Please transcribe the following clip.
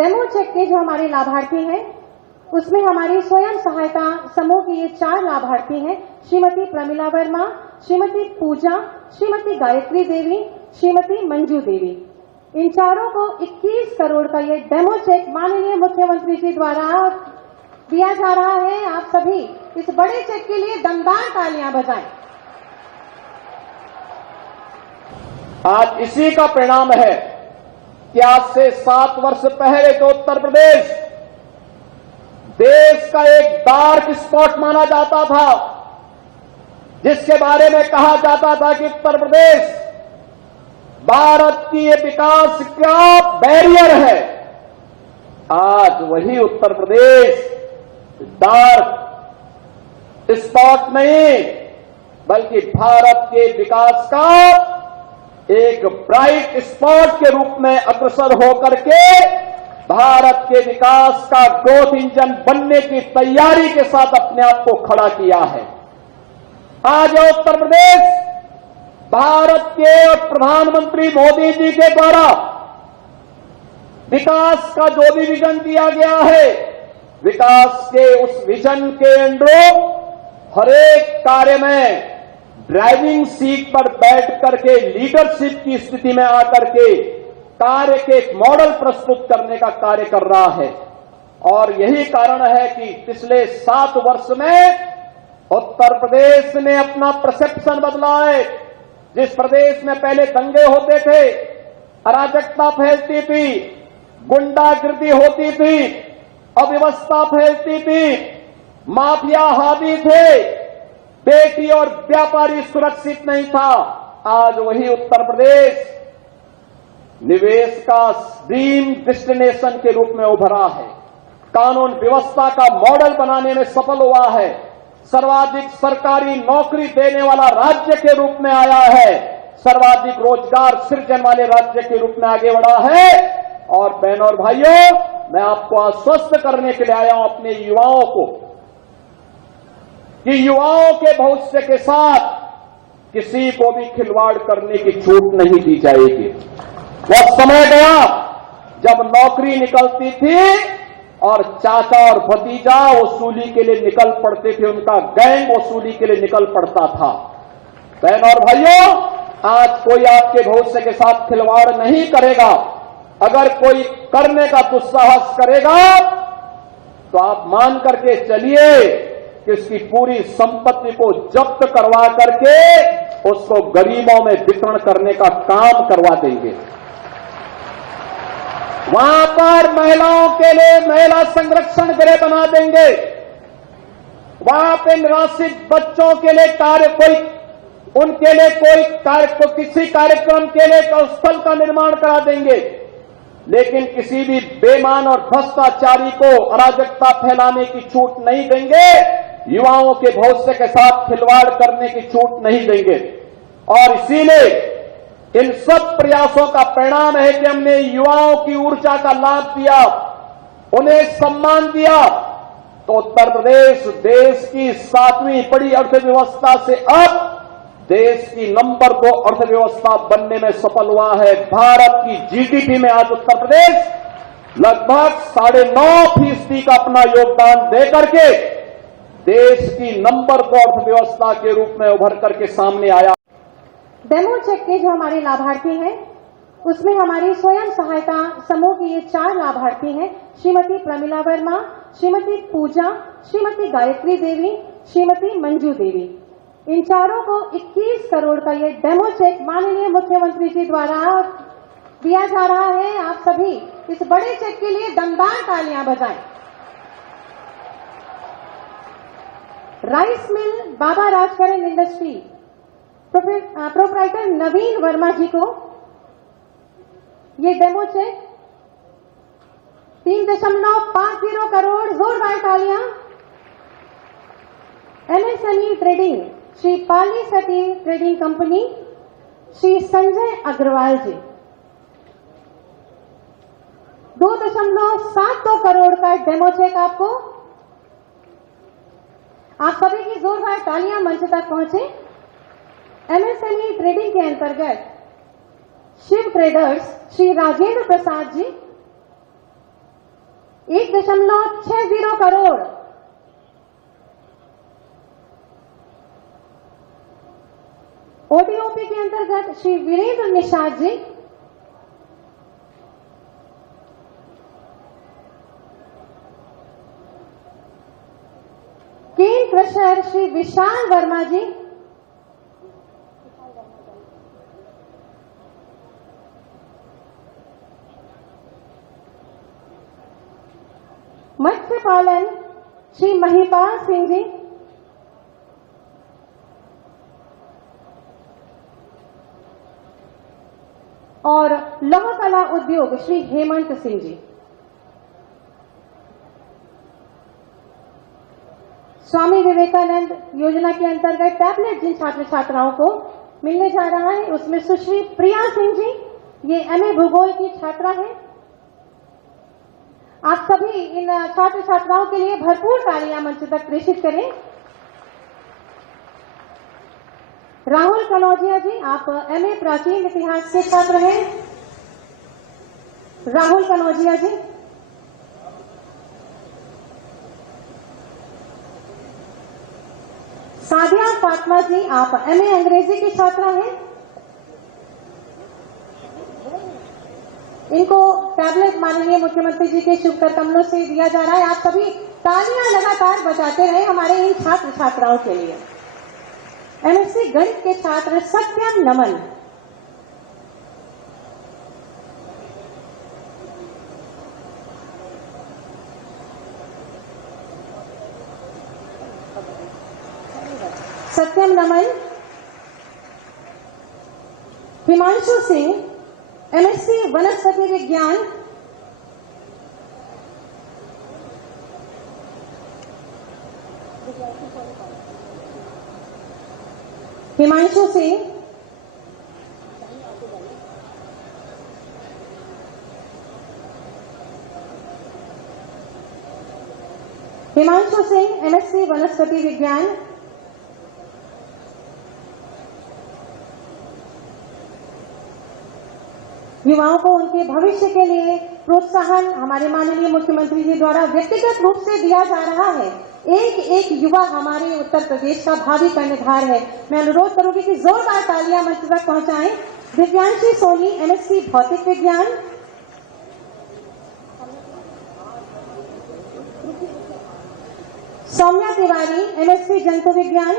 Demo check के जो हमारे लाभार्थी हैं उसमें हमारी स्वयं सहायता समूह की ये 4 लाभार्थी हैं, श्रीमती प्रमिला वर्मा, श्रीमती पूजा, श्रीमती गायत्री देवी, श्रीमती मंजू देवी। इन चारों को 21 करोड़ का ये डेमो चेक माननीय मुख्यमंत्री जी द्वारा दिया जा रहा है। आप सभी इस बड़े चेक के लिए दमदार तालियां बजाएं। आज इसी का परिणाम है कि आज से 7 वर्ष पहले तो उत्तर प्रदेश देश का एक डार्क स्पॉट माना जाता था, जिसके बारे में कहा जाता था कि उत्तर प्रदेश भारत की ये विकास का बैरियर है। आज वही उत्तर प्रदेश डार्क स्पॉट नहीं बल्कि भारत के विकास का एक ब्राइट स्पॉट के रूप में अग्रसर होकर के भारत के विकास का ग्रोथ इंजन बनने की तैयारी के साथ अपने आप को खड़ा किया है। आज उत्तर प्रदेश भारत के प्रधानमंत्री मोदी जी के द्वारा विकास का जो भी विजन दिया गया है, विकास के उस विजन के अनुरूप हर एक कार्य में ड्राइविंग सीट पर बैठ करके लीडरशिप की स्थिति में आकर के कार्य के एक मॉडल प्रस्तुत करने का कार्य कर रहा है। और यही कारण है कि पिछले 7 वर्ष में उत्तर प्रदेश ने अपना परसेप्शन बदला है। जिस प्रदेश में पहले दंगे होते थे, अराजकता फैलती थी, गुंडागिर्दी होती थी, अव्यवस्था फैलती थी, माफिया हावी थे, बेटी और व्यापारी सुरक्षित नहीं था, आज वही उत्तर प्रदेश निवेश का ड्रीम डेस्टिनेशन के रूप में उभरा है। कानून व्यवस्था का मॉडल बनाने में सफल हुआ है। सर्वाधिक सरकारी नौकरी देने वाला राज्य के रूप में आया है। सर्वाधिक रोजगार सृजन वाले राज्य के रूप में आगे बढ़ा है। और बहनों और भाइयों, मैं आपको आश्वस्त करने के लिए आया हूं अपने युवाओं को कि युवाओं के भविष्य के साथ किसी को भी खिलवाड़ करने की छूट नहीं दी जाएगी। वह समय गया जब नौकरी निकलती थी और चाचा और भतीजा वसूली के लिए निकल पड़ते थे, उनका गैंग वसूली के लिए निकल पड़ता था। बहनों और भाइयों, आज कोई आपके भविष्य के साथ खिलवाड़ नहीं करेगा। अगर कोई करने का दुस्साहस करेगा तो आप मान करके चलिए कि उसकी पूरी संपत्ति को जब्त करवा करके उसको गरीबों में वितरण करने का काम करवा देंगे। वहां पर महिलाओं के लिए महिला संरक्षण गृह बना देंगे। वहां पे निराश्रित बच्चों के लिए उनके लिए किसी कार्यक्रम के लिए स्थल का निर्माण करा देंगे। लेकिन किसी भी बेईमान और भ्रष्टाचारी को अराजकता फैलाने की छूट नहीं देंगे। युवाओं के भविष्य के साथ खिलवाड़ करने की छूट नहीं देंगे। और इसीलिए इन सब प्रयासों का परिणाम है कि हमने युवाओं की ऊर्जा का लाभ दिया, उन्हें सम्मान दिया, तो उत्तर प्रदेश देश की 7वीं बड़ी अर्थव्यवस्था से अब देश की नंबर 2 अर्थव्यवस्था बनने में सफल हुआ है। भारत की जीडीपी में आज उत्तर प्रदेश लगभग 9.5% का अपना योगदान देकर के देश की नंबर 2 अर्थव्यवस्था के रूप में उभर करके सामने आया। डेमो चेक के जो हमारे लाभार्थी हैं उसमें हमारी स्वयं सहायता समूह की ये 4 लाभार्थी हैं, श्रीमती प्रमिला वर्मा, श्रीमती पूजा, श्रीमती गायत्री देवी, श्रीमती मंजू देवी। इन चारों को 21 करोड़ का ये डेमो चेक माननीय मुख्यमंत्री जी द्वारा दिया जा रहा है। आप सभी इस बड़े चेक के लिए दमदार तालियां बजाएं। राइस मिल बाबा राजकरण इंडस्ट्री प्रोप्राइटर नवीन वर्मा जी को ये डेमो चेक 3.50 करोड़, जोरदार तालियां। एमएसएमई ट्रेडिंग श्री पाली सती ट्रेडिंग कंपनी श्री संजय अग्रवाल जी 2.72 करोड़ का डेमो चेक आपको। आप सभी की जोरदार तालियां मंच तक पहुंचे। एमएसएमई ट्रेडिंग के अंतर्गत शिव ट्रेडर्स श्री राजेंद्र प्रसाद जी 1.60 करोड़। ओडीओपी के अंतर्गत श्री वीरेंद्र निषाद जी, केन क्रशर श्री विशाल वर्मा जी, मत्स्य पालन श्री महिपाल सिंह जी, और लौह कला उद्योग श्री हेमंत सिंह जी। स्वामी विवेकानंद योजना के अंतर्गत टैबलेट जिन छात्र छात्राओं को मिलने जा रहा है उसमें सुश्री प्रिया सिंह जी, ये एमए भूगोल की छात्रा है। आप सभी इन छात्र छात्राओं के लिए भरपूर तालियां मंच तक प्रेषित करें। राहुल कनौजिया जी, आप एमए प्राचीन इतिहास के छात्र हैं। राहुल कनौजिया जी। सादिया फातिमा जी, आप एमए अंग्रेजी की छात्रा हैं। इनको टैबलेट माननीय मुख्यमंत्री जी के शुभ कमलों से दिया जा रहा है। आप सभी तालियां लगातार बजाते रहे हमारे इन छात्र छात्राओं के लिए। एमएससी गणित के छात्र सत्यम नमन। सत्यम नमन। हिमांशु सिंह, एमएससी वनस्पति विज्ञान। हिमांशु सिंह, हिमांशु सिंह एमएससी वनस्पति विज्ञान। युवाओं को उनके भविष्य के लिए प्रोत्साहन हमारे माननीय मुख्यमंत्री जी द्वारा व्यक्तिगत रूप से दिया जा रहा है। एक एक युवा हमारे उत्तर प्रदेश का भावी कर्णधार है। मैं अनुरोध करूंगी कि जोरदार तालियां मंच तक पहुंचाएं। दिव्यांशी सोनी, एमएससी भौतिक विज्ञान। सौम्या तिवारी, एमएससी जंतु विज्ञान।